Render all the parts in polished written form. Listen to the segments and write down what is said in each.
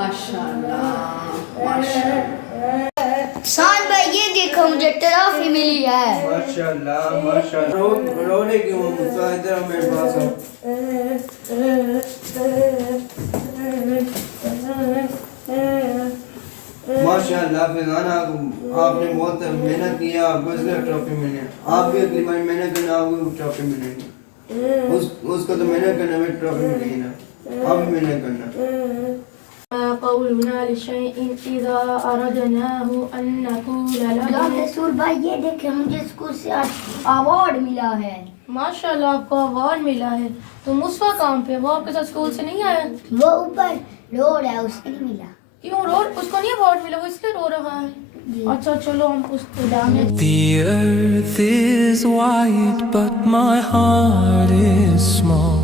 माशाल्लाह माशाल्लाह। शान भाई ये देखो मुझे ट्रॉफी मिली है। माशाल्लाह माशाल्लाह। रोने क्यों मुझसे इधर मेरे पास आओ। माशाल्लाह फिजाना आपने बहुत मेहनत किया, आपको इसलिए ट्रॉफी मिली। आप भी अगली बार मेहनत करना, आपको ट्रॉफी मिलेगी। उसको तो मेहनत करना में ट्रॉफी मिलेगी ना, आप भी मेहनत करना। قولنا لشيء إذا أردناه أن نقول له। रसूल भाई ये देखे मुझे स्कूल से आज अवार्ड मिला है। माशाल्लाह आपको अवार्ड मिला है। तो मुस्फा काम पे, वो आपके साथ स्कूल से नहीं आया? वो ऊपर रो रहा है, उसको नहीं मिला। क्यों रो? उसको नहीं अवार्ड मिला, वो इसलिए रो रहा है। अच्छा चलो हम उसको डालने। The earth is wide but my heart is small.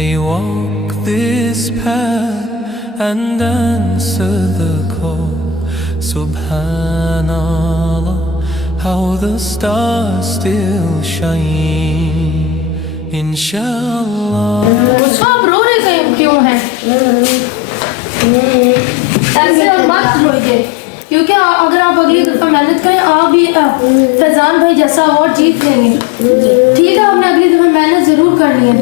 I walk this path and answer the call. Subhanallah, how the stars still shine. Inshallah. मुस्फा आप रो रहे क्यों हैं? ऐसे मत रोइए, क्योंकि अगर आप अगली दफा मेहनत करें आप भी फैजान भाई जैसा अवार्ड जीत लेंगे। ठीक है, आपने अगली दफा मेहनत ज़रूर करनी है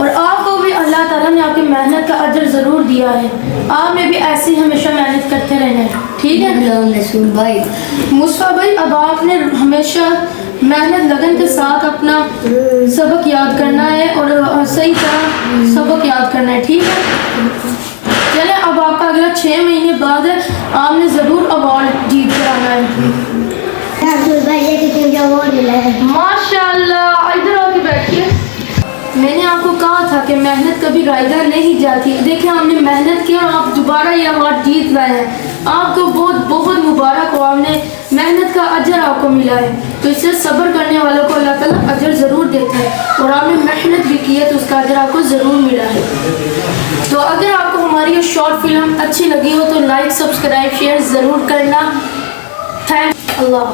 और आपको भी अल्लाह ताला ने आपकी मेहनत का अजर ज़रूर दिया है। आपने भी ऐसे ही हमेशा मेहनत करते रहना है, ठीक है रसूल भाई। मुस्फा भाई अब आपने हमेशा मेहनत लगन के साथ अपना सबक याद करना है और सही तरह सबक याद करना है, ठीक है। चले अब आपका अगला 6 महीने बाद है, आपने ज़रूर अवार्ड जीत कर आना है। रसूल भाई ये देखे मुझे अवार्ड मिला है। माशाल्लाह, इधर आके बैठिए। मैंने आपको कहा था कि मेहनत कभी रायगा नहीं जाती। देखिए आपने मेहनत की और आप दोबारा ये अवार्ड जीत लाए हैं। आपको बहुत बहुत मुबारक हो, आपने मेहनत का अजर आपको मिला है। तो इससे सब्र करने वालों को अल्लाह ताला अजर ज़रूर देता है और आपने मेहनत भी की है तो उसका अजर आपको ज़रूर मिला है। तो अगर आपको हमारी ये शॉर्ट फिल्म अच्छी लगी हो तो लाइक सब्सक्राइब शेयर ज़रूर करना। थैंक अल्लाह।